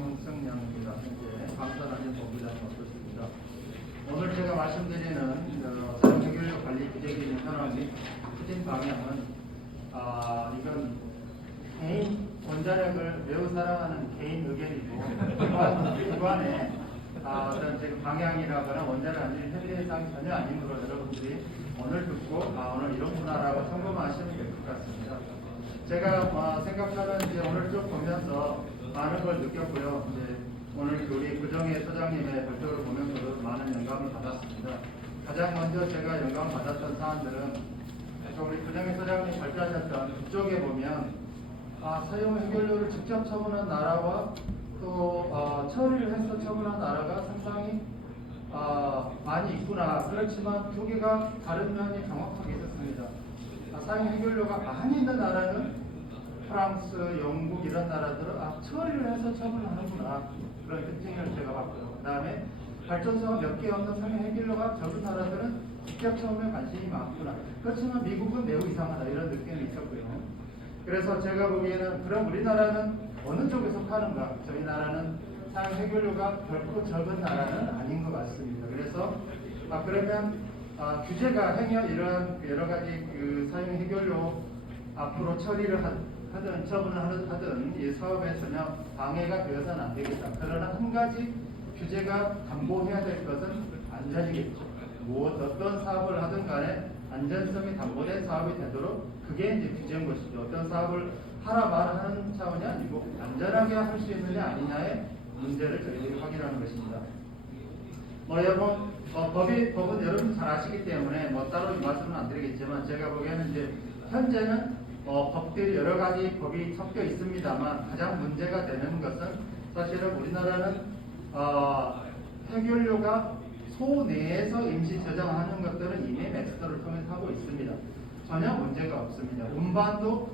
정승량입니다. 현재 방사단연본부장 맡고 있습니다. 오늘 제가 말씀드리는 사용해결력 관리 규제기준 현황 및 추진 방향은 이건 개인 원자력을 매우 사랑하는 개인 의견이고 기관의 어떤 지금 방향이라거나 원자력 안전 현재 사항이 전혀 아니므로 여러분들이 오늘 듣고 오늘 이런구나라고 참고만 하시면 될 것 같습니다. 제가 생각하는 이제 오늘 쭉 보면서 많은 걸 느꼈고요. 이제 오늘 우리 구정의 소장님의 발표를 보면서도 많은 영감을 받았습니다. 가장 먼저 제가 영감을 받았던 사안들은 우리 구정의 소장님 발표하셨던 그쪽에 보면 사용 해결료를 직접 처분한 나라와 또 처리를 해서 처분한 나라가 상당히 많이 있구나. 그렇지만 두 개가 다른 면이 정확하게 있었습니다. 사용 해결료가 많이 있는 나라는 프랑스, 영국 이런 나라들은 처리를 해서 처분하는구나. 그런 특징을 제가 봤고요. 그 다음에 발전소가 몇 개 없는 사용 해결료가 적은 나라들은 직접 처분에 관심이 많구나. 그렇지만 미국은 매우 이상하다. 이런 느낌이 있었고요. 그래서 제가 보기에는 그럼 우리나라는 어느 쪽에 속하는가? 저희 나라는 사용 해결료가 결코 적은 나라는 아닌 것 같습니다. 그래서 그러면 규제가 행여 이런 여러 가지 그 사용 해결료 앞으로 처리를 하든 처분을 하든 이 사업에 전혀 방해가 되어서는 안 되겠다. 그러나 한 가지 규제가 담보해야 될 것은 안전이겠죠. 어떤 사업을 하든 간에 안전성이 담보된 사업이 되도록 그게 이제 규제인 것이죠. 어떤 사업을 하라 말하는 차원이 아니고 안전하게 할 수 있느냐 아니냐의 문제를 저희들이 확인하는 것입니다. 여러분 법은 여러분 잘 아시기 때문에 따로 말씀은 안 드리겠지만 제가 보기에는 이제 현재는 법들이 여러 가지 법이 섞여 있습니다만 가장 문제가 되는 것은 사실은 우리나라는 해결료가 소 내에서 임시 저장하는 것들은 이미 맥스터를 통해서 하고 있습니다. 전혀 문제가 없습니다. 운반도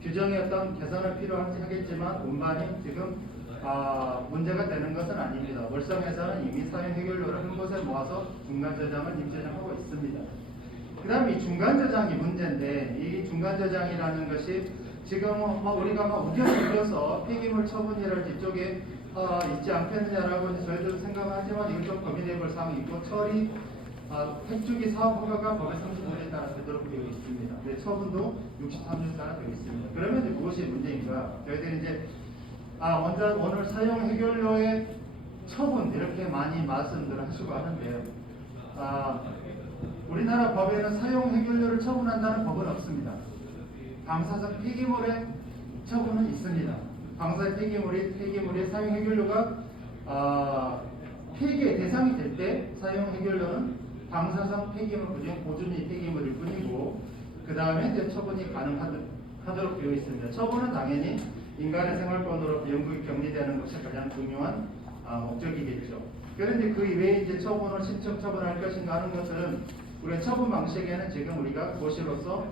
규정의 어떤 개선은 필요한지 하겠지만 운반이 지금 문제가 되는 것은 아닙니다. 월성에서는 이미 사용 해결료를 한 곳에 모아서 중간 저장을 임시 저장하고 있습니다. 그 다음에 이 중간 저장이 문제인데 이 중간 저장이라는 것이 지금 우리가 우겨서 폐기물 처분이랄지 이쪽에 있지 않겠느냐라고 저희들은 생각하지만 이건 좀 고민해 볼 사항이 있고 처리 핵주기 사업 허가가 법의 35년에 따라 되도록 되어 있습니다. 근데 처분도 63년 따라 되어 있습니다. 그러면 이제 무엇이 문제인가? 저희들이 이제 먼저 오늘 사용 해결료의 처분 이렇게 많이 말씀들 하시고 하는데요. 우리나라 법에는 사용 해결료를 처분한다는 법은 없습니다. 방사성 폐기물의 처분은 있습니다. 방사 폐기물의 사용 해결료가 폐기의 대상이 될 때 사용 해결료는 방사성 폐기물 그중 고준위 폐기물일 뿐이고 그 다음에 이제 처분이 가능하도록 되어 있습니다. 처분은 당연히 인간의 생활권으로 영구히 격리되는 것이 가장 중요한 목적이겠죠. 그런데 그 이외에 이제 처분을 신청 처분할 것인가 하는 것들은 우리의 처분 방식에는 지금 우리가 고시로서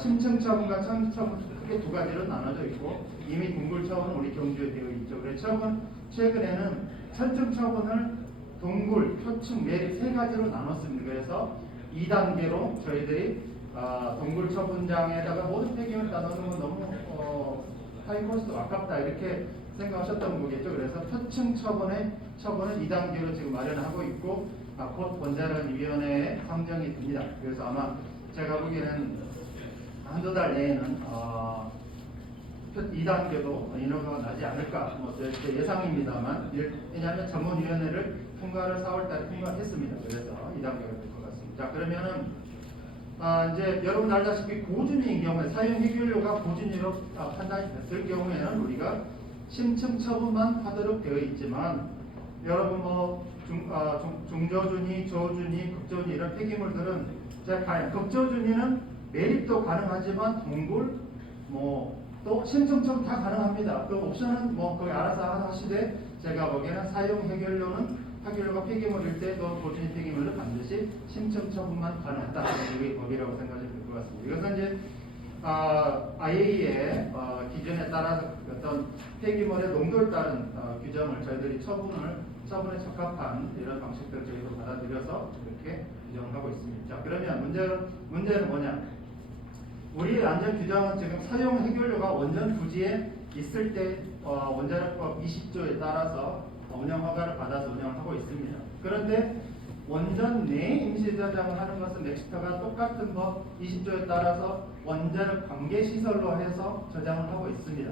심층 처분과 청지 처분 크게 두 가지로 나눠져 있고 이미 동굴 처분은 우리 경주에 되어 있죠. 그래서 최근에는 천층 처분을 동굴, 표층, 매립 세 가지로 나눴습니다. 그래서 2단계로 저희들이 동굴 처분장에다가 모든 폐기물을 다 넣는 건 너무 하이코스트 아깝다 이렇게 생각하셨던 거겠죠. 그래서 표층 처분은 2단계로 지금 마련하고 있고 곧 원자력위원회에 상정이 됩니다. 그래서 아마 제가 보기에는 한두 달 내에는 2단계도 인허가가 나지 않을까 제 예상입니다만 왜냐하면 전문위원회를 통과를 4월달에 통과했습니다. 그래서 2단계가 될 것 같습니다. 자 그러면은 이제 여러분 알다시피 고준위인 경우에 사용 해결료가 고준위로 판단이 됐을 경우에는 우리가 심층 처분만 하도록 되어 있지만 여러분 중저준위, 저준위, 극저준위 이런 폐기물들은 극저준위는 매립도 가능하지만 동굴 또 심층 처분 다 가능합니다. 그 옵션은 거기 알아서 하시되 제가 보기에는 사용 해결료는 해결료가 폐기물일 때 또 고준위 폐기물은 반드시 심층 처분만 가능하다. 이게 법이라고 생각하시면 될 것 같습니다. 이것은 이제 IAEA의 기준에 따라서 어떤 폐기물의 농도에 따른 규정을 저희들이 처분에 적합한 이런 방식들을 저희도 받아들여서 이렇게 규정을 하고 있습니다. 자, 그러면 문제는 뭐냐? 우리 안전 규정은 지금 사용 해결료가 원전 부지에 있을 때 원자력법 20조에 따라서 운영 허가를 받아서 운영하고 있습니다. 그런데 원전 내 임시 저장을 하는 것은 멕시코가 똑같은 법 20조에 따라서 원자력 관계 시설로 해서 저장을 하고 있습니다.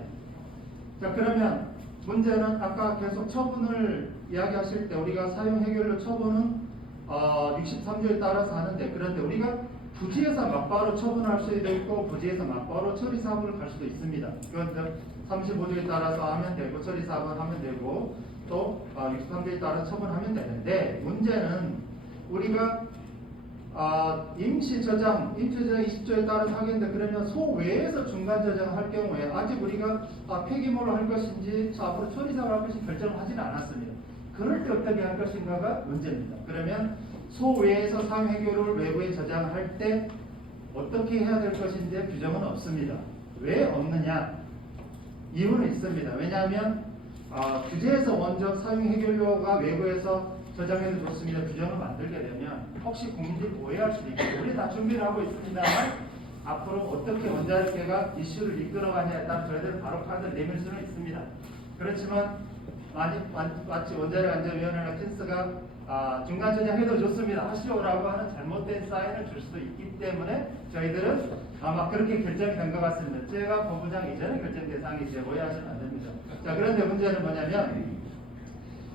자, 그러면 문제는 아까 계속 처분을 이야기하실 때 우리가 사용 해결료 처분은 63조에 따라서 하는데, 그런데 우리가 부지에서 맞바로 처분할 수도 있고 부지에서 맞바로 처리 사업을 갈 수도 있습니다. 그건 35조에 따라서 하면 되고 처리 사업을 하면 되고 또 63조에 따라서 처분하면 되는데, 문제는 우리가 임시 저장 20조에 따라서 하겠는데, 그러면 소외에서 중간 저장을 할 경우에 아직 우리가 폐기물로 할 것인지 앞으로 처리 사업을 할 것인지 결정을 하지는 않았습니다. 그럴 때 어떻게 할 것인가가 문제입니다. 그러면 소외에서 사용 해결을 외부에 저장할 때 어떻게 해야 될 것인지 규정은 없습니다. 왜 없느냐? 이유는 있습니다. 왜냐하면 규제에서 원전 사용 해결료가 외부에서 저장해도 좋습니다. 규정을 만들게 되면 혹시 국민들이 오해할 수도 있고, 우리 다 준비를 하고 있습니다만 앞으로 어떻게 원자력계가 이슈를 이끌어가냐에 따라 저희들은 바로 카드를 내밀 수는 있습니다. 그렇지만 마치 원자력안전위원회나 캔스가 중간 저장해도 좋습니다 하시오라고 하는 잘못된 사인을 줄 수도 있기 때문에 저희들은 아마 그렇게 결정이 된 것 같습니다. 제가 본부장 이전에 결정 대상이지 오해하시면 안 됩니다. 자, 그런데 문제는 뭐냐면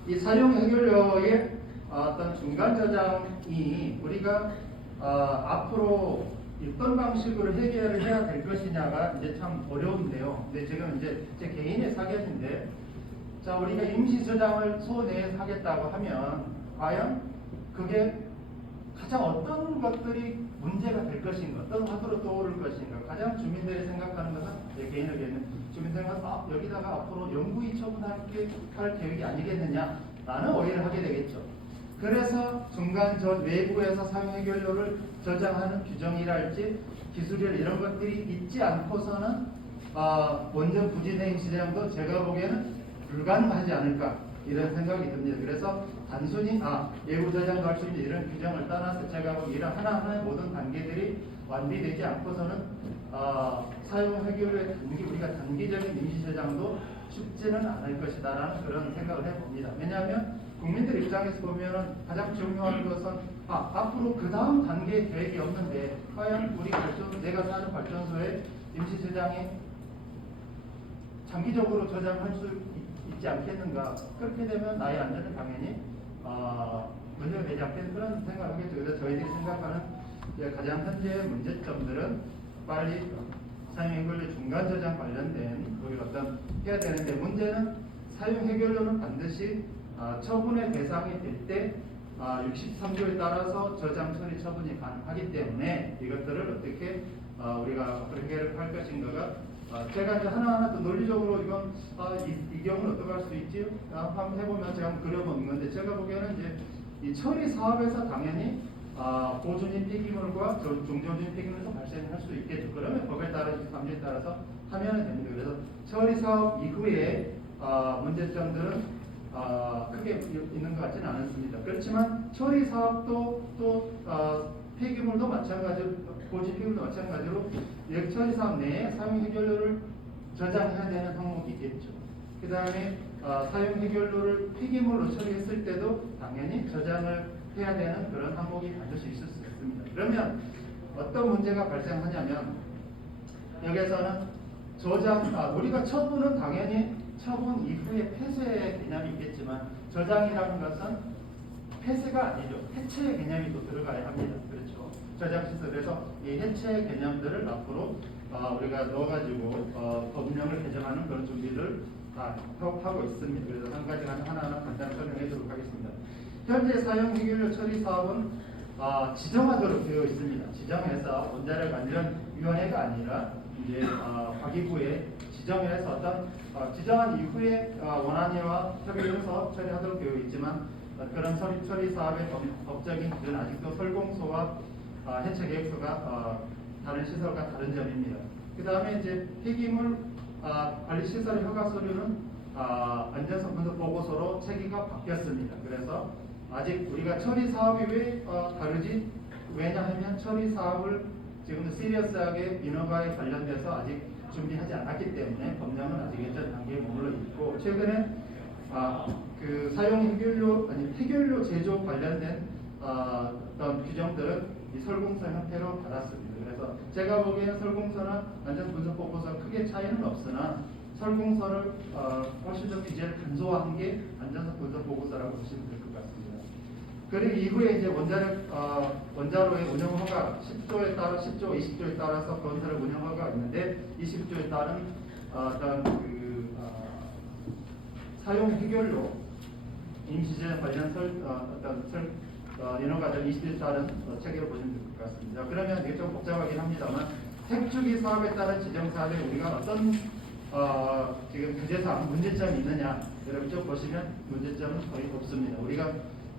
이 사용 해결료의 어떤 중간 저장이 우리가 앞으로 어떤 방식으로 해결을 해야 될 것이냐가 이제 참 어려운데요. 근데 지금 이제 제 개인의 사견인데, 자, 우리가 임시 저장을 소 내에서 하겠다고 하면 과연 그게 가장 어떤 것들이 문제가 될 것인가, 어떤 화두로 떠오를 것인가. 가장 주민들이 생각하는 것은, 제 개인의 의견은 주민들은 여기다가 앞으로 영구히 처분할 계획이 아니겠느냐라는 오해를 하게 되겠죠. 그래서 중간 외부에서 사용 해결료를 저장하는 규정이랄지 기술이랄 이런 것들이 있지 않고서는 원전 부지 내 임시 저장도 제가 보기에는 불가능하지 않을까 이런 생각이 듭니다. 그래서 단순히 외부 저장도 할 수 있는 이런 규정을 떠나서 제가 보기 이런 하나하나의 모든 단계들이 완비되지 않고서는 사용 해결의 우리가 단기적인 임시 저장도 쉽지는 않을 것이다라는 그런 생각을 해봅니다. 왜냐하면 국민들 입장에서 보면은 가장 중요한 것은 앞으로 그 다음 단계 계획이 없는데 과연 우리 내가 사는 발전소에 임시 저장이 장기적으로 저장할 수 있지 않겠는가. 그렇게 되면 나의 안전은 당연히 문제가 되지 않겠는 그런 생각을 하겠죠. 그래서 저희들이 생각하는 가장 현재의 문제점들은 빨리 사용 해결료 중간 저장 관련된 우리가 어떤 해야 되는데, 문제는 사용 해결료는 반드시 처분의 대상이 될 때 63조에 따라서 저장 처리 처분이 가능하기 때문에 이것들을 어떻게 우리가 해결을 할 것인가가 제가 이제 하나하나 또 논리적으로 이건 이 경우는 어떻게 할 수 있지? 한번 해보면 제가 한번 그려보는 건데, 제가 보기에는 이제 이 처리 사업에서 당연히 고준위 폐기물과 중저준위 폐기물도 발생할 수 있겠죠. 그러면 법에 따라서 3조에 따라서 하면 됩니다. 그래서 처리 사업 이후에 문제점들은 크게 있는 것 같지는 않습니다. 그렇지만 처리 사업도 또 폐기물도 마찬가지로 고지 폐기물도 마찬가지로 처리 사업 내에 사용 해결료를 저장해야 되는 항목이 있겠죠. 그 다음에 사용 해결료를 폐기물로 처리했을 때도 당연히 저장을 해야 되는 그런 항목이 반드시 있을 수 있습니다. 그러면 어떤 문제가 발생하냐면 여기서는 우리가 처분은 당연히 처분 이후에 폐쇄의 개념이 있겠지만 저장이라는 것은 폐쇄가 아니죠. 해체의 개념이 또 들어가야 합니다. 그렇죠. 저장시설. 그래서 이 해체의 개념들을 앞으로 우리가 넣어가지고 법령을 개정하는 그런 준비를 하고 있습니다. 그래서 한 가지 하나하나 간단히 설명해 드리도록 하겠습니다. 현재 사용 해결료 처리 사업은 지정하도록 되어 있습니다. 지정해서 원자력안전위원회가 아니라 이제 과기부에 지정해서 어떤 지정한 이후에 원안위와 협의해서 처리하도록 되어 있지만 그런 처리 사업의 법적인 기준은 아직도 설공소와 해체 계획서가 다른 시설과 다른 점입니다. 그 다음에 이제 폐기물 관리 시설 허가 서류는 안전성 분석 보고서로 체계가 바뀌었습니다. 그래서 아직 우리가 처리 사업이 왜 다르지? 왜냐하면 처리 사업을 지금 시리어스하게 인허가에 관련돼서 아직 준비하지 않았기 때문에 법령은 아직 예전 단계에 머물러 있고, 최근에 그 사용 해결료 제조 관련된 어떤 규정들은 이 설공서 형태로 받았습니다. 그래서 제가 보기에는 설공서나 안전 분석 보고서 크게 차이는 없으나 설공서를 훨씬 더 규제를 간소화한 게 안전 분석 보고서라고 보시면 될 것 같습니다. 그리고 이후에 이제 원자로의 운영 허가 10조에 따라 10조, 20조에 따라서 건설의 운영 허가가 있는데 20조에 따른 어떤 사용 해결로 임시제 관련 인허가들 20조에 따른 체계로 보시면 될 것 같습니다. 그러면 이게 좀 복잡하긴 합니다만 핵주기 사업에 따른 지정 사업에 우리가 어떤 지금 규제상 문제점이 있느냐, 여러분 좀 보시면 문제점은 거의 없습니다. 우리가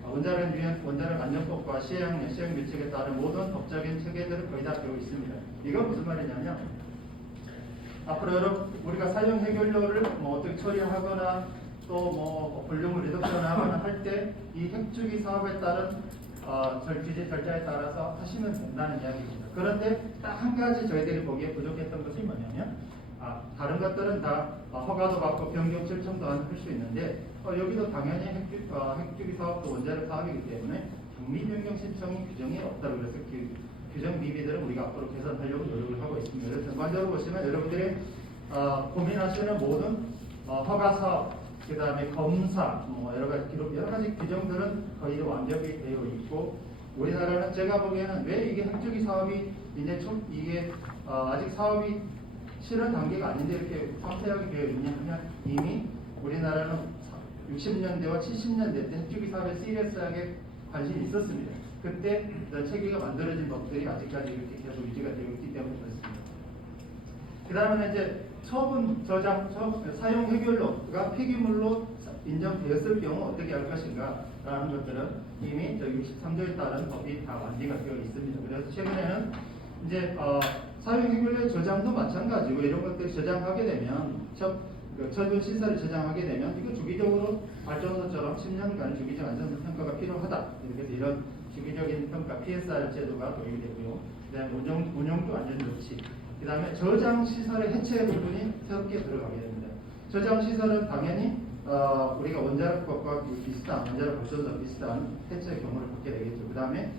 원자력 안전법과 시행령, 시행규칙에 따른 모든 법적인 체계들을 거의 다 배우고 있습니다. 이건 무슨 말이냐면 앞으로 여러분 우리가 사용 해결료를 뭐 어떻게 처리하거나 또 뭐 볼륨을 리덕션하거나 할 때 이 핵주기 사업에 따른 규제 절차에 따라서 하시면 된다는 이야기입니다. 그런데 딱 한 가지 저희들이 보기에 부족했던 것이 뭐냐면 다른 것들은 다 허가도 받고 변경 신청도 할 수 있는데 여기도 당연히 핵주기 사업도 원자력 사업이기 때문에 경미 변경 신청이 규정이 없다고 그래서 규정 미비들은 우리가 앞으로 개선하려고 노력을 하고 있습니다. 그래서 전반적으로 보시면 여러분들이 고민하시는 모든 허가 사업, 그 다음에 검사, 뭐 여러 가지 규정들은 거의 완벽히 되어 있고, 우리나라는 제가 보기에는 왜 이게 핵주기 사업이 이제 이게 아직 사업이 실현 단계가 아닌데 이렇게 상세하게 되어 있냐 하면 이미 우리나라는 60년대와 70년대 때 핵주기 사업에 시리어스하게 관심이 있었습니다. 그때 체계가 만들어진 법들이 아직까지 이렇게 계속 유지가 되어 있기 때문에 그렇습니다. 그 다음에 이제 처분, 저장, 사용 해결료가 폐기물로 인정되었을 경우 어떻게 할 것인가 라는 것들은 이미 63조에 따른 법이 다 완비가 되어 있습니다. 그래서 최근에는 이제 사용 해결료 저장도 마찬가지고 이런 것들을 저장하게 되면 철분 시설을 저장하게 되면 이거 주기적으로 발전소처럼 10년간 주기적 안전성 평가가 필요하다. 이렇게 이런 주기적인 평가 PSR 제도가 도입이 되고요. 그다음에 운영도 안전 조치. 그 다음에 저장 시설의 해체 부분이 새롭게 들어가게 됩니다. 저장 시설은 당연히 우리가 원자력법과 비슷한 원자력 발전소 비슷한 해체의 경우를 받게 되겠죠. 그 다음에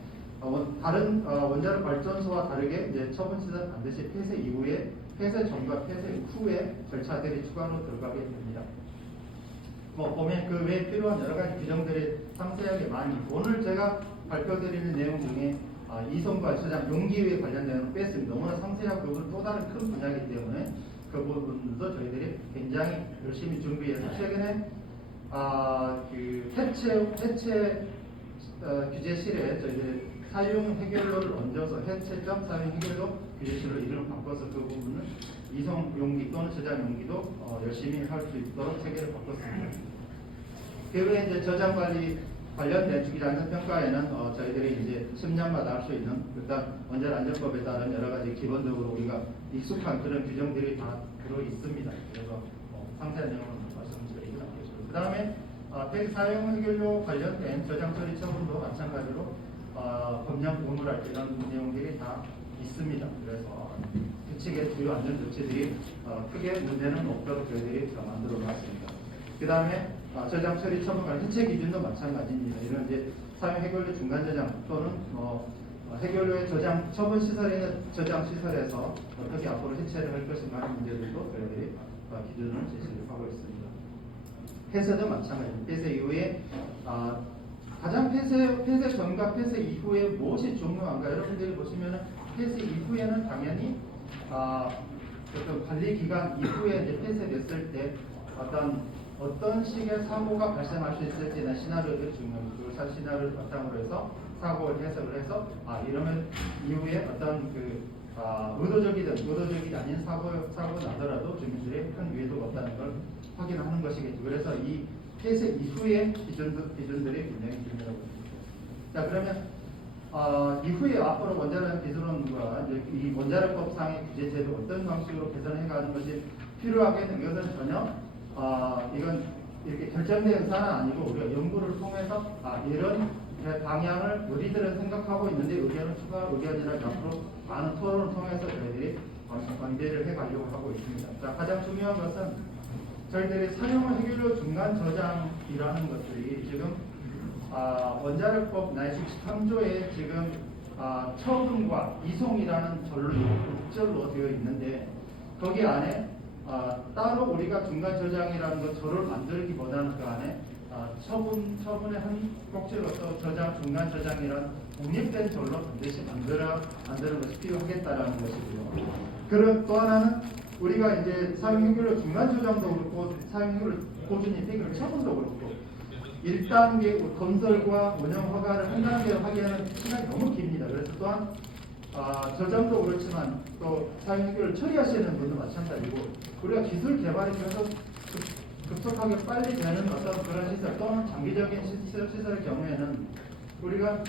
다른 원자력 발전소와 다르게 이제 처분 시설은 반드시 폐쇄 이후에 폐쇄 전과 폐쇄 후에 절차들이 추가로 들어가게 됩니다. 뭐 보면 그 외에 필요한 여러 가지 규정들이 상세하게 많이 있고, 오늘 제가 발표드리는 내용 중에 이송과 저장 용기에 관련된 내용을 뺐습니다. 너무나 상세하고 그건 또 다른 큰 분야이기 때문에 그 부분도 저희들이 굉장히 열심히 준비해서 최근에 그 해체 규제실에 저희들이 사용 해결료를 얹어서 해체점 사용 해결료 규제실로 이름을 바꿔서 그 부분을 이송 용기 또는 저장 용기도 열심히 할 수 있도록 체계를 바꿨습니다. 그 외에 이제 저장 관리 관련된 주기 안전 평가에는 저희들이 이제 10년마다 할 수 있는 일단 원자력 안전법에 따른 여러 가지 기본적으로 우리가 익숙한 그런 규정들이 다 들어 있습니다. 그래서 상세한 내용은 말씀드리지 않겠습니다. 그 다음에 폐기 사용 해결료 관련된 저장 처리 처분도 마찬가지로 법령 의무랄 이런 내용들이 다 있습니다. 그래서 규칙의 주요 안전 조치들이 크게 문제는 없도록 저희들이 만들어 놨습니다. 그 다음에 저장 처리 처분 관련 해체 기준도 마찬가지입니다. 이런 이제 사용 해결료 중간 저장 또는 해결료의 저장 처분 시설에 있는 저장 시설에서 어떻게 앞으로 해체를 할 것인가 하는 문제들도 저희들이 기준을 제시를 하고 있습니다. 폐쇄도 마찬가지입니다. 폐쇄 이후에 가장 폐쇄 전과 폐쇄 이후에 무엇이 중요한가? 여러분들이 보시면은 폐쇄 이후에는 당연히 어떤 관리 기간 이후에 이제 폐쇄됐을 때 어떤 식의 사고가 발생할 수 있을지에 대한 시나리오들이 중요합니다. 그리고 시나리오를 바탕으로 해서 사고를 해석을 해서 이러면 이후에 어떤 의도적이든 의도적이 아닌 사고 나더라도 주민들의 큰 위해도가 없다는 걸 확인하는 것이겠죠. 그래서 이 폐쇄 이후의 기준들이 굉장히 중요하고 있습니다. 자, 그러면 이후에 앞으로 원자력 기술원과 이 원자력법상의 규제제도 어떤 방식으로 개선해 가는 것이 필요하겠는 이것은 전혀 이건 이렇게 결정된 사안은 아니고 우리가 연구를 통해서 이런 방향을 우리들은 생각하고 있는데 의견은 추가 의견이라 앞으로 많은 토론을 통해서 저희들이 관계를 해가려고 하고 있습니다. 자, 가장 중요한 것은 저희들이 사용 해결료 중간 저장이라는 것들이 지금 원자력법 제13조에 지금 처분과 이송이라는 절로 되어 있는데 거기 안에 따로 우리가 중간 저장이라는 것 절을 만들기보다는 그 안에 처분의 한 꼭지로서 중간 저장이란 독립된 절로 반드시 만드는 것이 필요하겠다라는 것이고요. 그리고 또 하나는 우리가 이제 사용해결료 중간 저장도 그렇고 사용해결료 고준위 폐기물 처분도 그렇고 1단계 건설과 운영 허가를 한 단계로 하기에는 시간이 너무 깁니다. 그래서 또한 저장도 그렇지만 또 사용해결을 처리하시는 분도 마찬가지고 우리가 기술 개발이 계속 급속하게 빨리 되는 어떤 그런 시설 또는 장기적인 시설의 경우에는 우리가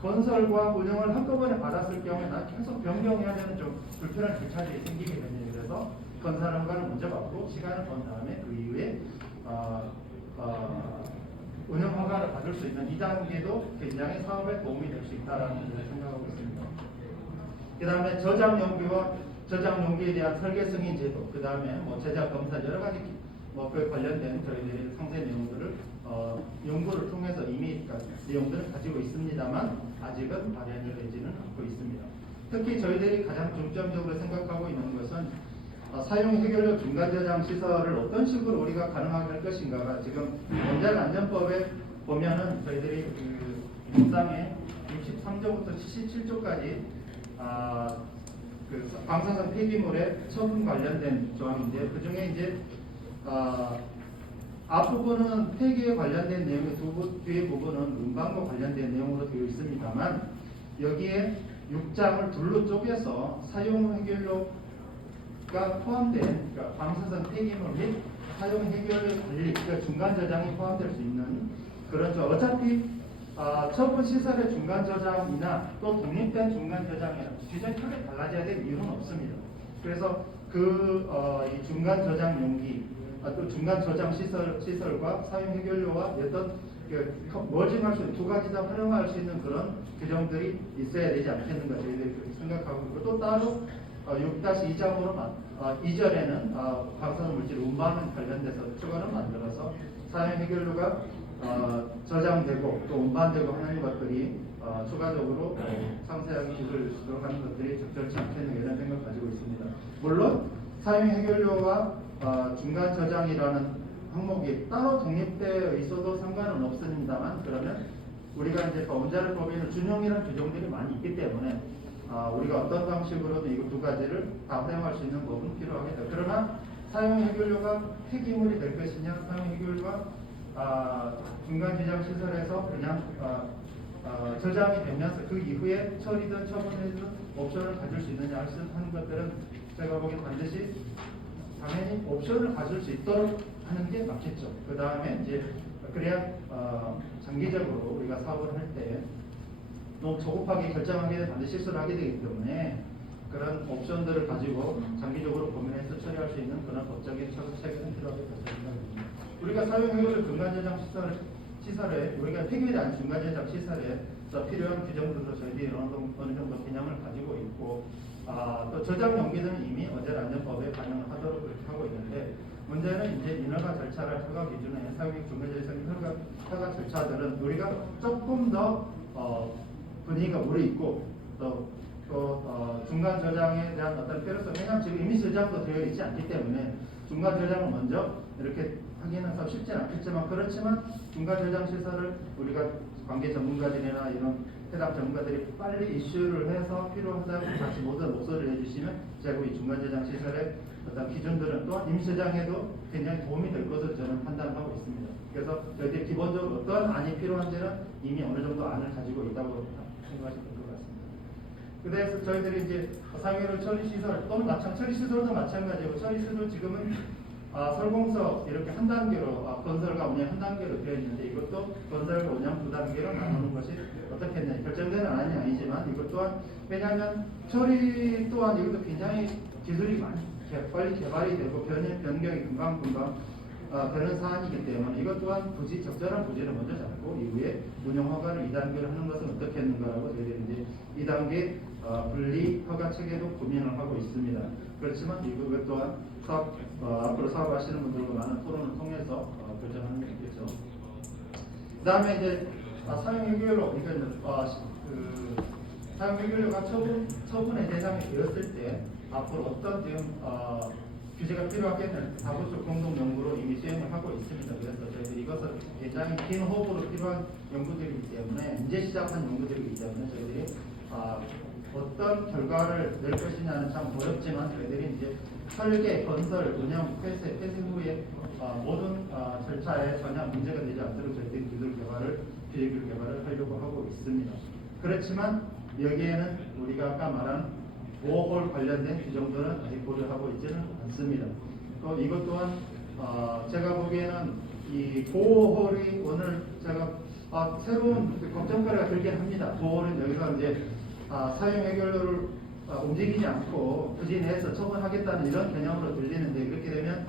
건설과 운영을 한꺼번에 받았을 경우에 계속 변경해야 되는 좀 불편한 절차들이 생기게 됩니다. 그래서 건설 허가를 먼저 받고 시간을 번 다음에 그 이후에 운영 허가를 받을 수 있는 2단계도 굉장히 사업에 도움이 될 수 있다는 생각하고 있습니다. 그 다음에 저장 용기와 저장 용기에 대한 설계 승인 제도, 그 다음에 제작 검사 여러 가지 그 관련된 저희들이 상세 내용들을 연구를 통해서 이미 내용들을 가지고 있습니다만 아직은 발현이 되지는 않고 있습니다. 특히 저희들이 가장 중점적으로 생각하고 있는 것은 사용 해결료 중간 저장 시설을 어떤 식으로 우리가 가능하게 할 것인가가 지금 원자력안전법에 보면은 저희들이 그 법상에 63조부터 77조까지 그 방사선 폐기물의 처분 관련된 조항인데요. 그 중에 이제 앞부분은 폐기에 관련된 내용의 뒤에 부분은 운반과 관련된 내용으로 되어 있습니다만 여기에 6장을 둘로 쪼개서 사용 해결료가 포함된 그러니까 방사선 폐기물 및 사용 해결료 관리 그러니까 중간 저장이 포함될 수 있는 그런 어차피 처분 시설의 중간 저장이나 또 독립된 중간 저장이나 기존이 크게 달라져야 될 이유는 없습니다. 그래서 이 중간 저장 용기 또 중간 저장 시설과 사용 해결료와 어떤 머징할 수 있는 두 가지 다 활용할 수 있는 그런 규정들이 있어야 되지 않겠는가 저희들이 그렇게 생각하고 있고 또 따로 6-2장으로 2절에는 방사선 물질 운반에 관련돼서 추가로 만들어서 사용 해결료가 저장되고 또 운반되고 하는 것들이 추가적으로 상세하게 기술을 수록하는 것들이 적절치 않겠는가 이런 생각 가지고 있습니다. 물론 사용 해결료와 중간 저장이라는 항목이 따로 독립되어 있어도 상관은 없습니다만 그러면 우리가 이제 원자력법에는 준용이라는 규정들이 많이 있기 때문에 우리가 어떤 방식으로도 이거 두 가지를 다 사용할 수 있는 부분은 필요하겠다. 그러나 사용 해결료가 폐기물이 될 것이냐 사용 해결료가 중간 저장 시설에서 그냥 저장이 되면서 그 이후에 처리든 처분이든 옵션을 가질 수 있느냐 하는 것들은 제가 보기엔 반드시 당연히 옵션을 가질 수 있도록 하는 게 맞겠죠. 그 다음에 이제 그래야 장기적으로 우리가 사업을 할 때 너무 조급하게 결정하게 되면 반드시 실수를 하게 되기 때문에 그런 옵션들을 가지고 장기적으로 고민해서 처리할 수 있는 그런 법적인 체계는 필요하겠다고 생각합니다. 우리가 사용해결 중간 저장 시설에 우리가 폐기물이 아닌 중간 저장 시설에서 필요한 규정들도 저희들이 어느 정도 개념을 가지고 있고 또 저장 용기는 이미 원자력안전법에 반영을 하도록 그렇게 하고 있는데 문제는 이제 인허가 절차를 허가 기준에 사용 중간 저장 허가 절차들은 우리가 조금 더 분위기가 오래 있고 또 중간 저장에 대한 어떤 필요성 왜냐하면 지금 이미 저장도 되어 있지 않기 때문에 중간 저장을 먼저 이렇게 하기는 쉽지는 않겠지만 그렇지만 중간 저장 시설을 우리가 관계 전문가들이나 이런 해당 전문가들이 빨리 이슈를 해서 필요하다고 같이 모든 목소리를 해주시면 제가 이 중간 저장 시설의 어떤 기준들은 또한 임시 저장에도 굉장히 도움이 될 것으로 저는 판단하고 있습니다. 그래서 저희들이 기본적으로 어떤 안이 필요한지는 이미 어느 정도 안을 가지고 있다고 생각하시면 될 것 같습니다. 그래서 저희들이 이제 사용해결 처리시설 또는 처리시설도 마찬가지고 처리시설도 지금은 설공서 이렇게 한 단계로 건설과 운영 한 단계로 되어 있는데 이것도 건설과 운영 두 단계로 나누는 것이 어떻겠냐 결정되는 안이 아니지만 이것 또한 왜냐하면 처리 또한 이것도 굉장히 기술이 많이 빨리 개발이 되고 변경이 금방 되는 사안이기 때문에 이것 또한 적절한 부지를 먼저 잡고 이후에 운영 허가를 2단계로 하는 것은 어떻게 했는가라고 저희들이 이제 2단계 분리 허가 체계도 고민을 하고 있습니다. 그렇지만 이것 또한 앞으로 사업하시는 분들과 많은 토론을 통해서 결정하는 게 있겠죠. 그 다음에 이제 사용해결로 사용해결료가 처분의 대상이 되었을 때 앞으로 어떤 지금 규제가 필요하겠는 다부적 공동 연구로 이미 수행을 하고 있습니다. 그래서 저희들이 이것은 굉장히 긴 호흡으로 필요한 연구들이기 때문에 이제 시작한 연구들이기 때문에 저희들이 어떤 결과를 낼 것이냐는 참 어렵지만 저희들이 이제 설계, 건설, 운영, 폐쇄 후에 모든 절차에 전혀 문제가 되지 않도록 저희들이 규제 개발을 하려고 하고 있습니다. 그렇지만 여기에는 우리가 아까 말한 보호홀 관련된 규정들은 아직 고려하고 있지는 않습니다. 또 이것 또한 제가 보기에는 이 보호홀이 오늘 제가 새로운 걱정거리가 들긴 합니다. 보호홀은 여기서 이제 사용 해결료를 움직이지 않고 부지 내에서 처분하겠다는 이런 개념으로 들리는데 그렇게 되면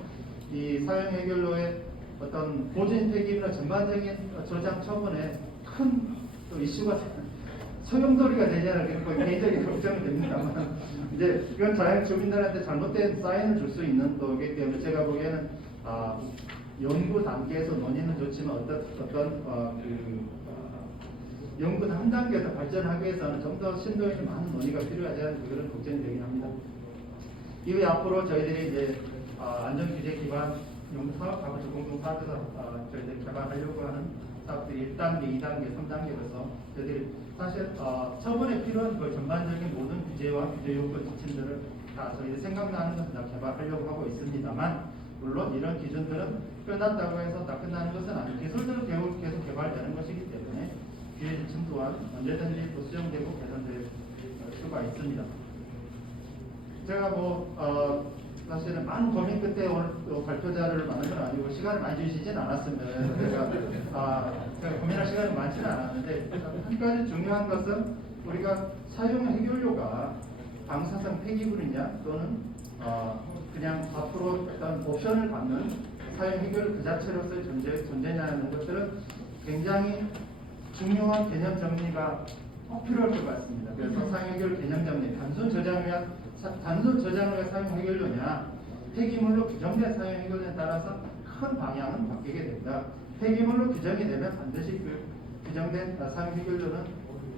이 사용 해결료의 어떤 보존 폐기물이나 전반적인 저장 처분에 큰 또 이슈가 소용돌이가 되냐는 게 개인적인 걱정이 됩니다만 이제 이건 자연 주민들한테 잘못된 사인을 줄 수 있는 거기 때문에 제가 보기에는 연구 단계에서 논의는 좋지만 연구 한 단계 더 발전하기 위해서는 좀 더 심도 있는 많은 논의가 필요하지 않을까 그런 걱정이 되긴 합니다. 이후에 앞으로 저희들이 이제 안전규제 기반 연구사업, 다부적 공동사업에서 저희들이 개발하려고 하는 사업들이 1단계, 2단계, 3단계로서 저희들이 사실 처분에 필요한 그 전반적인 모든 규제와 규제 요건 지침들을 다 저희들이 생각나는 것을 다 개발하려고 하고 있습니다만 물론 이런 기준들은 끝났다고 해서 다 끝나는 것은 아니고 기술들은 계속 개발되는 것이기 때문에 규제 지침 또한 언제든지 또 수정되고 개선될 수가 있습니다. 제가 사실은 많은 고민 끝에 오늘 발표 자료를 만든 건 아니고 시간을 많이 주시진 않았습니다. 제가 고민할 시간이 많지는 않았는데 한 가지 중요한 것은 우리가 사용 해결료가 방사성 폐기물이냐 또는 그냥 앞으로 어떤 옵션을 받는 사용 해결료 그 자체로서의 존재냐는 것들은 굉장히 중요한 개념 정리가 꼭 필요할 것 같습니다. 그래서 사용 해결 개념 정리, 단순 저장을 위한 사용 해결료냐, 폐기물로 규정된 사용 해결료에 따라서 큰 방향은 바뀌게 됩니다. 폐기물로 규정이 되면 반드시 그 규정된 사용 해결료는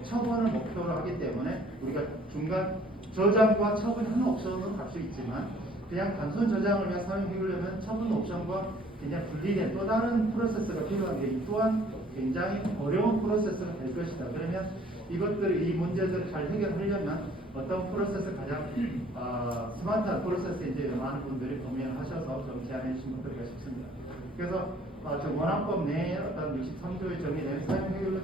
처분을 목표로 하기 때문에 우리가 중간 저장과 처분하는 옵션으로 갈 수 있지만 그냥 단순 저장을 위한 사용 해결료면 처분 옵션과 그냥 분리된 또 다른 프로세스가 필요한데 이 또한 굉장히 어려운 프로세스가 될 것이다. 그러면 이 문제들을 잘 해결하려면 어떤 프로세스 가장 스마트한 프로세스인지 많은 분들이 고민을 하셔서 좀 제안해 주신 것들이 싶습니다. 그래서 원안법 내에 어떤 63조에 정의된 사용 해결료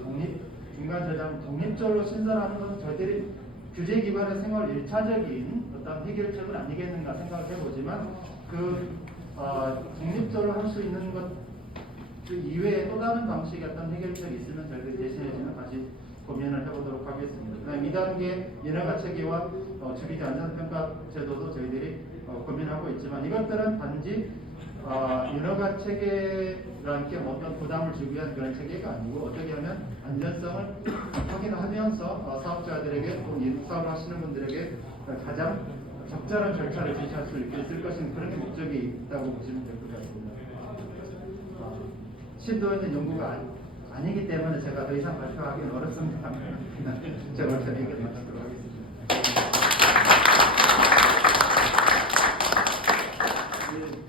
중간 저장 독립적으로 신설하는 것은 저희들이 규제 기관의 생활 1차적인 어떤 해결책은 아니겠는가 생각을 해보지만 독립적으로 할 수 있는 것 그 이외에 또 다른 방식의 어떤 해결책이 있으면 저희들이 대신해지는 다시 고민을 해보도록 하겠습니다. 그다음 2단계 인허가 체계와 주기자 안전평가 제도도 저희들이 고민하고 있지만 이것들은 단지 인허가 체계라는 게 어떤 부담을 주기 위한 그런 체계가 아니고 어떻게 하면 안전성을 확인하면서 사업자들에게 또 사업을 하시는 분들에게 가장 적절한 절차를 제시할 수 있을 것인 그런 목적이 있다고 보시면 될 것 같습니다. 심도 있는 연구가 아니기 때문에 제가 더 이상 발표하기는 어렵습니다. 제가 오늘 얘기를 마치도록 하겠습니다.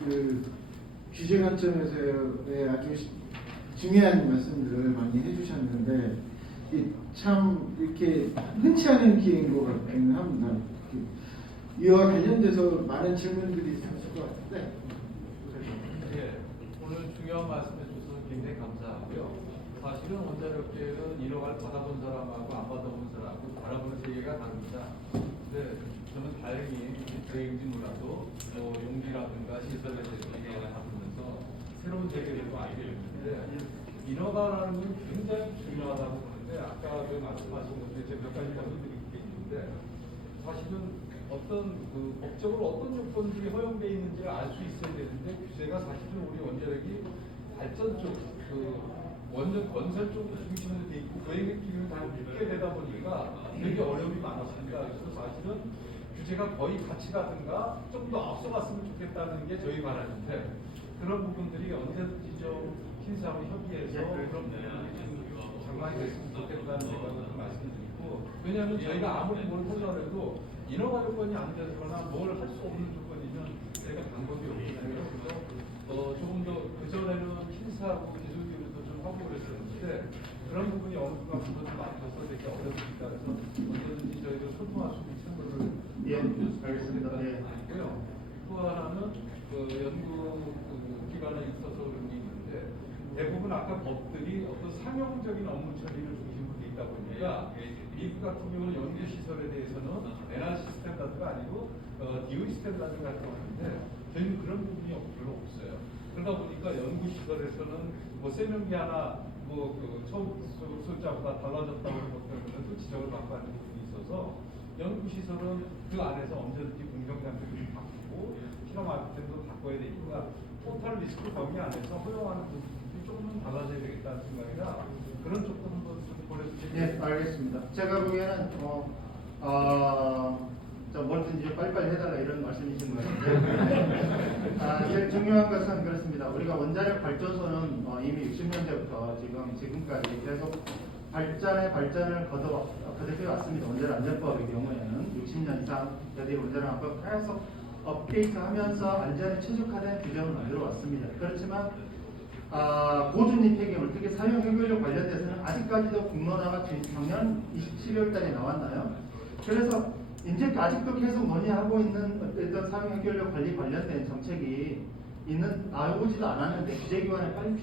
그 규제 관점에서의 아주 중요한 말씀들을 많이 해주셨는데 참 이렇게 흔치 않은 기회인 것 같기는 합니다. 이와 관련돼서 많은 질문들이 있을 것 같은데. 오늘 중요한 말씀해 주셔서 굉장히 감사하고요. 사실은 원자력계는 인허가를 받아본 사람하고 안 받아본 사람하고 바라보는 세계가 다릅니다. 근데 저는 다행히 저희인지 몰라도 용기라든가 시설에 대해서 얘기를 하면서 새로운 세계를 또 알게 됐는데 인허가라는 건 굉장히 중요하다고 보는데 아까 말씀하신 것들이 제가 몇 가지 말씀드릴 게 있는데 사실은 어떤 법적으로 어떤 요건들이 허용되어 있는지를 알 수 있어야 되는데 규제가 사실은 우리 원자력이 발전 쪽, 원전 건설 쪽으로 중심으로 돼 있고 거액의 기금이 다 묶게 되다 보니까 되게 어려움이 많았습니다. 그래서 사실은 규제가 거의 같이 가든가 좀 더 앞서갔으면 좋겠다는 게 저희 바람인데 그런 부분들이 언제든지 좀 hin사하고 협의해서 그런 부분들이 좀 장관이 됐으면 좋겠다는 생각을 말씀드리고 왜냐하면 저희가 아무리 뭘 하더라도 인허가 조건이 안 되거나 뭘 할 수 없는 조건이면 저희가 방법이 없거든요. 그래서 조금 더 그전에는 hin사하고 기술 교류도 좀 하고 그랬었는데 그런 부분이 어느 순간부터 좀 많아서 되게 어렵습니다. 그래서 언제든지 저희도 소통할 수 있는 채널을 예, 알겠습니다. 예. 있고요. 또 하나는 연구 기관에 있어서 그런 게 있는데 대부분 아까 법들이 어떤 상용적인 업무 처리를 중심으로 돼 있다 보니까 미국 같은 경우는 연구 시설에 대해서는 NRC 스탠다드가 아니고 DOE 스탠다드 같은 거 하는데 저희는 그런 부분이 별로 없어요. 그러다 보니까 연구 시설에서는 뭐 세면기 하나 처음 숫자보다 달라졌다고 하는 것들은 지적을 받고 하는 부분이 있어서 연구 시설은 그 안에서 언제든지 공정장비를 바꾸고 실험할 때도 바꿔야 되니까 토탈 리스크 범위 안에서 허용하는 부분이 조금은 달라져야 되겠다는 생각이라 그런 쪽도 한번 좀 보내주시면. 네, 알겠습니다. 제가 보기에는 뭐든지 빨리빨리 해달라 이런 말씀이신 것 같은데 제일 중요한 것은 그렇습니다. 우리가 원자력 발전소는 이미 60년대부터 지금까지 계속 발전을 거듭해 왔습니다. 원자력 안전법의 경우에는 60년 이상 저희들이 원자력 안전법 계속 업데이트하면서 안전에 최적화된 규정을 만들어 왔습니다. 그렇지만 보존 폐기물, 특히 사용 해결력 관련돼서는 아직까지도 국론화가 작년 12월 달에 나왔나요? 그래서 이제 아직도 계속 논의하고 있는 어떤 사용 해결력 관리 관련된 정책이 나오지도 않았는데 규제기관에 빨리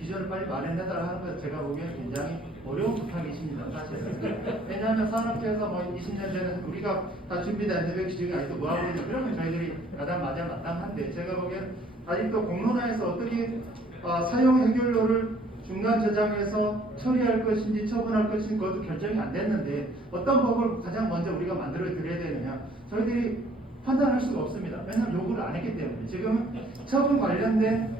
기준을 빨리 마련해달라 하는 것 제가 보기에는 굉장히 어려운 부탁이십니다. 사실은. 왜냐하면 산업계에서 20년 전에 우리가 다 준비된 새벽 기준이 아직도 뭐하고 있는 그러면 저희들이 가장 마땅한데 제가 보기에는 아직도 공론화에서 어떻게 사용 해결료를 중간 저장해서 처리할 것인지 처분할 것인지 그것도 결정이 안 됐는데 어떤 법을 가장 먼저 우리가 만들어 드려야 되느냐 저희들이 판단할 수가 없습니다. 왜냐하면 요구를 안 했기 때문에 지금은 처분 관련된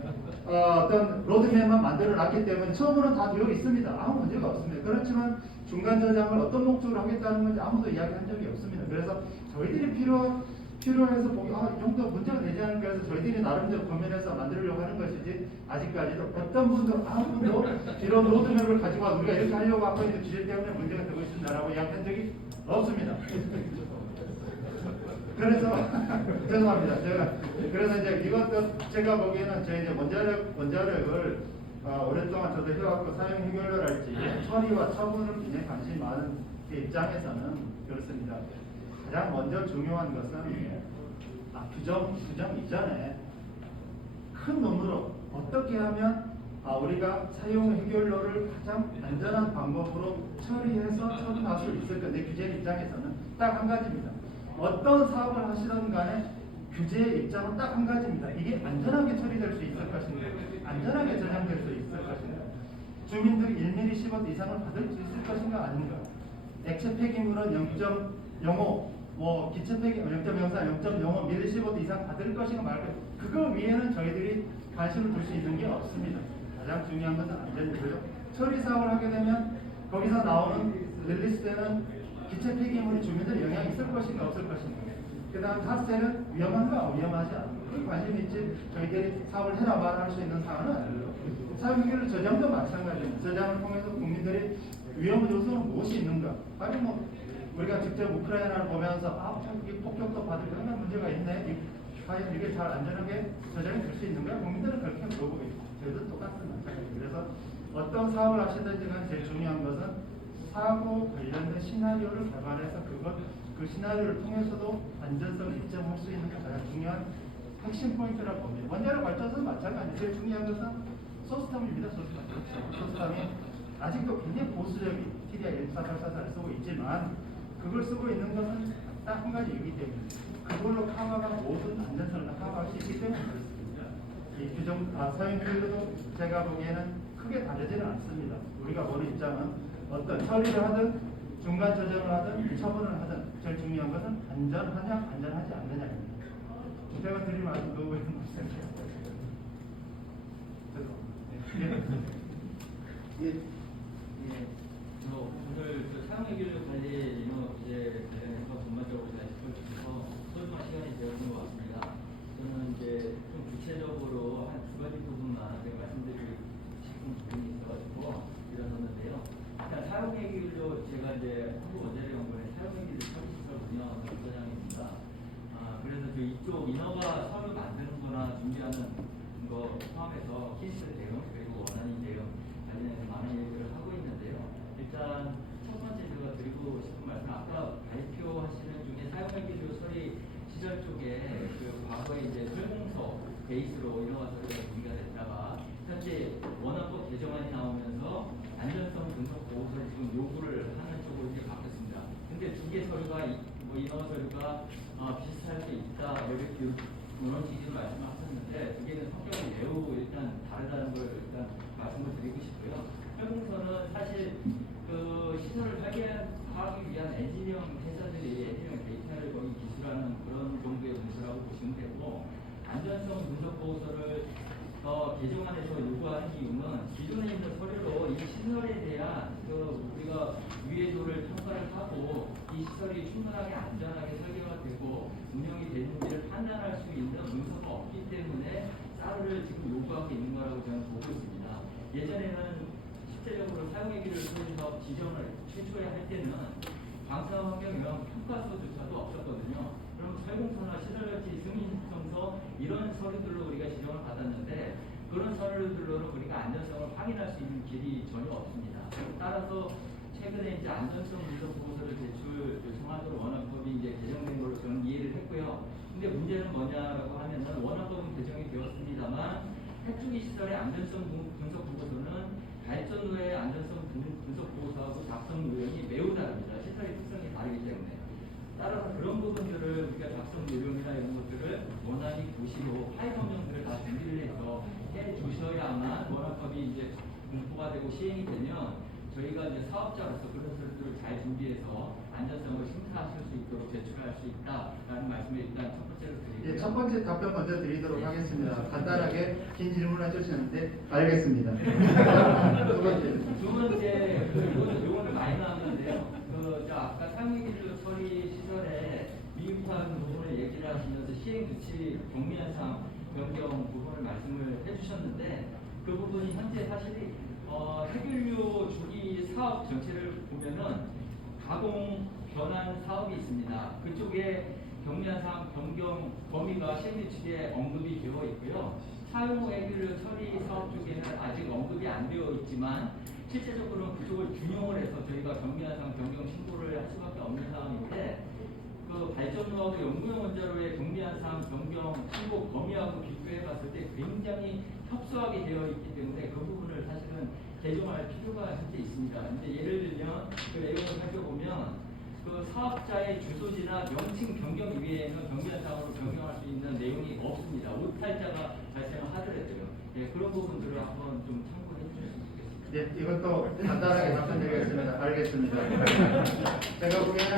어떤 로드맵만 만들어 놨기 때문에 처분은 다 되어 있습니다. 아무 문제가 없습니다. 그렇지만 중간 저장을 어떤 목적으로 하겠다는 건지 아무도 이야기한 적이 없습니다. 그래서 저희들이 필요해서 보기 이 정도 문제가 되지 않을까 해서 저희들이 나름대로 고민해서 만들려고 하는 것이지 아직까지도 어떤 분도 아무도 이런 로드맵을 가지고 우리가 이렇게 하려고 하고 있는 규제 때문에 문제가 되고 있습니다라고 이야기한 적이 없습니다. 그래서 죄송합니다. 그래서 이제 이것도 제가 보기에는 저희 이제 원자력을 오랫동안 저도 해왔고 사용 해결료랄지 처리와 처분을 굉장히 관심이 많은 입장에서는 그렇습니다. 가장 먼저 중요한 것은 규정 이전에 큰 놈으로 어떻게 하면 우리가 사용 해결료를 가장 안전한 방법으로 처리해서 처분할 수 있을까? 내 규제 입장에서는 딱 한 가지입니다. 어떤 사업을 하시든 간에 규제의 입장은 딱 한 가지입니다. 이게 안전하게 처리될 수 있을 것인가? 안전하게 저장될 수 있을 것인가? 주민들이 1mm 10원 이상을 받을 수 있을 것인가 아닌가? 액체 폐기물은 0.05 기체 폐기물 0.04, 0.05 밀리시보드 이상 받을 것인가 말까? 그거 위에는 저희들이 관심을 둘 수 있는 게 없습니다. 가장 중요한 것은 안전이고요. 처리 사업을 하게 되면 거기서 나오는 릴리스되는 기체 폐기물이 주민들 영향이 있을 것인가 없을 것인가. 그 다음 핫셀은 위험한가 위험하지 않은가. 그 관심이 있지 저희들이 사업을 해라 말할 수 있는 사안은 아니고요. 사업 해결 저장도 마찬가지입니다. 저장을 통해서 국민들이 위험 요소는 무엇이 있는가. 아니 우리가 직접 우크라이나를 보면서 이 폭격도 받을 그런 문제가 있네. 과연 이게 잘 안전하게 저장이 될 수 있는가? 국민들은 그렇게 물어보고 있고 저희도 똑같은 마찬가지입니다. 그래서 어떤 사업을 하시든지 간에 제일 중요한 것은 사고 관련된 시나리오를 개발해서 그 시나리오를 통해서도 안전성을 입증할 수 있는 게 가장 중요한 핵심 포인트라고 봅니다. 원자력 발전소는 마찬가지입니다. 제일 중요한 것은 소스텀입니다. 소스텀이 아직도 굉장히 보수적인 TDI 1484를 쓰고 있지만 그걸 쓰고 있는 것은 딱 한 가지이기 때문에 그걸로 커버가 모든 안전성을 다 커버할 수 있기 때문에 그렇습니다. 이 규정 사용 규율도 제가 보기에는 크게 다르지는 않습니다. 우리가 보는 입장은 어떤 처리를 하든 중간 조정을 하든 처분을 하든 제일 중요한 것은 안전하냐 안전하지 않느냐입니다. 제가 드릴 말씀 너무 말씀드려요. 예. 예, 저 오늘 그 사용기술 관리 인허 규제 관련해서 전반적으로 잘 짚어주셔서 소중한 시간이 되었던 것 같습니다. 저는 이제 좀 구체적으로 한 두 가지 부분만 제가 말씀드리고 싶은 부분이 있어가지고 일어섰는데요. 일단 사용기술로 제가 이제 한국원자력연구원의 사용기술 처리시설 운영 부서장입니다. 그래서 저 이쪽 인허가 서류 만드는 거나 준비하는 거 포함해서 키스 대응 그리고 원안인 대응 관련해서 많은 얘기를 하고 있는데요. 일단 첫 번째 제가 드리고 싶은 말씀, 아까 발표하시는 중에 사용기술 처리 시설 쪽에 그 과거에 이제 설공서 베이스로 인허가 서류가 준비가 됐다가 현재 원안법 개정안이 나오면서 안전성 분석 보고서를 지금 요구를 하는 쪽으로 이제 바뀌었습니다. 근데 두 개 서류가 뭐 인허가 서류가 비슷할 수 있다 이렇게 그런 식으로 말씀하셨는데 두 개는 성격이 매우 일단 다르다는 걸 일단 말씀을 드리고 싶고요. 설공서는 사실 그 시설을 하기 위한 엔지니어 회사들이 엔지니어 데이터를 거의 기술하는 그런 정도의 문서라고 보시면 되고, 안전성 분석 보고서를 개정안에서 요구하는 이유는 기존에 있는 서류로 이 시설에 대한 그 우리가 유해도를 평가를 하고 이 시설이 충분하게 안전하게 설계가 되고 운영이 되는지를 판단할 수 있는 문서가 없기 때문에 따로를 지금 요구하고 있는 거라고 저는 보고 있습니다. 예전에는 실제적으로 사용기기를 통해서 지정을 최초에 할 때는 방사환경영향 평가서조차도 없었거든요. 그럼 설공서나 시설가치 승인청서 이런 서류들로 우리가 지정을 받았는데 그런 서류들로는 우리가 안전성을 확인할 수 있는 길이 전혀 없습니다. 따라서 최근에 이제 안전성 분석 보고서를 제출 요청하도록 원안법이 이제 개정된 걸로 저는 이해를 했고요. 근데 문제는 뭐냐라고 하면은 원안법은 개정이 되었습니다만 핵주기 시설의 안전성 분석 보고서는 발전 후의 안전성 분석 보고서하고 작성 요령이 매우 다릅니다. 시설의 특성이 다르기 때문에. 따라서 그런 부분들을 우리가 작성 요령이나 이런 것들을 원안이 보시고 파일 법령들을 다 준비를 해서 해 주셔야만 원안법이 이제 공포가 되고 시행이 되면 저희가 이제 사업자로서 그런 서류들을 잘 준비해서 안전성을 심사하실 수 있도록 제출할 수 있다라는 말씀을 일단 첫 번째로 드리고요. 예, 첫 번째 답변 먼저 드리도록 하겠습니다. 간단하게 긴 질문을 해주셨는데 알겠습니다. 두 번째. 두 번째, 이거는 요거는 많이 나왔는데요. 아까 상위기술 처리 시설에 미흡한 부분을 얘기를 하시면서 시행조치 경미한상 변경 부분을 말씀을 해주셨는데 그 부분이 현재 사실 핵연료 주기 사업 전체를 보면은 가공 변환 사업이 있습니다. 그쪽에 경미한상 변경 범위가 시행조치에 언급이 되어 있고요. 사용 후 핵연료 처리 사업 쪽에는 아직 언급이 안 되어 있지만 실제적으로는 그쪽을 균형을 해서 저희가 경미한상 변경 신고를 할 수밖에 없는 상황인데 그 발전소하고 연구용 원자로의 경미한상 변경 신고 범위하고 비교해 봤을 때 굉장히 협소하게 되어 있기 때문에 그 부분을 사실은 개정할 필요가 현재 있습니다. 근데 예를 들면 그 내용을 살펴보면 그 사업자의 주소지나 명칭 변경 이외에는 경미한상으로 변경할 수 있는 내용이 없습니다. 오탈자가 발생하더라도요. 예, 그런 부분들을 한번 좀 참고해 주셨으면 좋겠습니다. 예, 이것도 간단하게 답변드리겠습니다. 알겠습니다. 제가 보기에는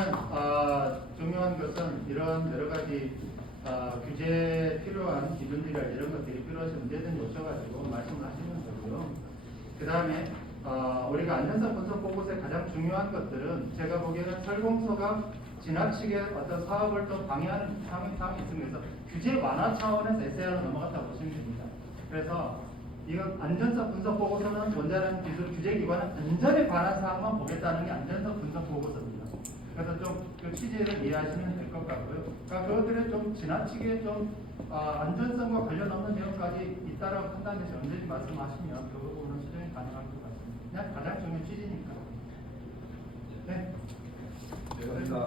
중요한 것은 이런 여러 가지 규제에 필요한 기준들이나 이런 것들이 필요하신 언제든 오셔가지고 말씀을 하시면 되고요. 그 다음에 우리가 안전성 분석 보고서의 가장 중요한 것들은 제가 보기에는 설공서가 지나치게 어떤 사업을 또 방해하는 상황이 있으면서 규제 완화 차원에서 SAR로 넘어갔다고 보시면 됩니다. 그래서 이건 안전성 분석 보고서는 원자력 기술 규제기관은 안전에 관한 사항만 보겠다는 게 안전성 분석 보고서입니다. 그래서 좀 그 취지를 이해하시면 될 것 같고요. 그러니까 그것들이 좀 지나치게 좀 안전성과 관련 없는 내용까지 있다라고 판단해서 언제든지 말씀하시면 그 부분은 수정이 가능할 것 같습니다. 그냥 가장 중요한 취지니까. 네. 네, 감사합니다.